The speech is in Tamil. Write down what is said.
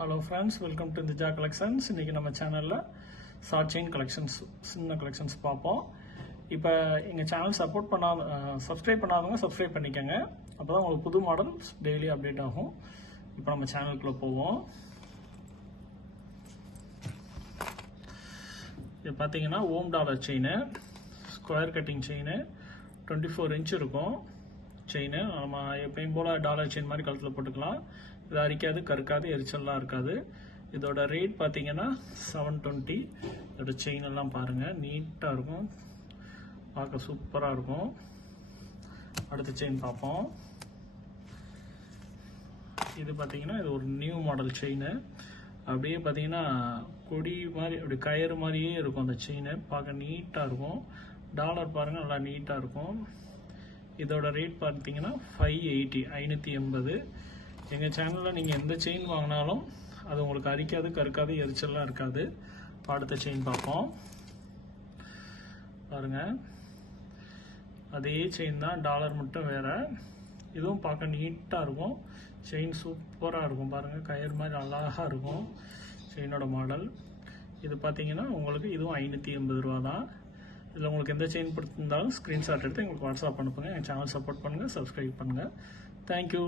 Hello friends, welcome to Indija Collections. இன்னைக்கு நம்ம சேனல்ல ஷார்ட் செயின் கலெக்ஷன்ஸ் சின்ன கலெக்ஷன்ஸ் பார்ப்போம். இப்போ எங்க சேனல் சப்ஸ்கிரைப் பண்ணாதவங்க சப்ஸ்கிரைப் பண்ணிக்கங்க. அப்பதான் உங்களுக்கு புது மாடல்ஸ் டெய்லி அப்டேட் ஆகும். இப்போ நம்ம சேனலுக்குள்ள போவோம். இது பாத்தீங்கன்னா Om dollar chain, square cutting chain, 24 inch இருக்கும் செயின். நம்ம எப்பயும் போல டாலர் செயின் மாதிரி கழுத்தில் போட்டுக்கலாம். இது அரிக்காது, கருக்காது, எரிச்சல்லாம் இருக்காது. இதோட ரேட் பார்த்தீங்கன்னா 720. இதோட செயின் எல்லாம் பாருங்க, நீட்டாக இருக்கும், பார்க்க சூப்பராக இருக்கும். அடுத்த செயின் பார்ப்போம். இது பார்த்தீங்கன்னா இது ஒரு நியூ மாடல் செயின். அப்படியே பார்த்தீங்கன்னா கொடி மாதிரி அப்படி கயிறு மாதிரியே இருக்கும் அந்த செயின். பார்க்க நீட்டாக இருக்கும். டாலர் பாருங்க, நல்லா நீட்டாக இருக்கும். இதோட ரேட் பார்த்தீங்கன்னா 580. எங்கள் சேனலில் நீங்கள் எந்த செயின் வாங்கினாலும் அது உங்களுக்கு அரிக்காது, கருக்காது, எரிச்சல்லாம் இருக்காது. அடுத்த செயின் பார்ப்போம். பாருங்க, அதே செயின் தான், டாலர் மட்டும் வேற. இதுவும் பார்க்க நீட்டாக இருக்கும். செயின் சூப்பராக இருக்கும். பாருங்கள், கயிறு மாதிரி அழகாக இருக்கும் செயினோட மாடல். இது பார்த்தீங்கன்னா உங்களுக்கு இதுவும் 580 ரூபா தான். இதில் உங்களுக்கு எந்த செயின் பிடிச்சிருந்தாலும் ஸ்க்ரீன்ஷாட் எடுத்து எங்களுக்கு வாட்ஸ்அப் அனுப்புங்க. எங்கள் சேனல் சப்போர்ட் பண்ணுங்கள், சப்ஸ்கிரைப் பண்ணுங்கள். தேங்க்யூ.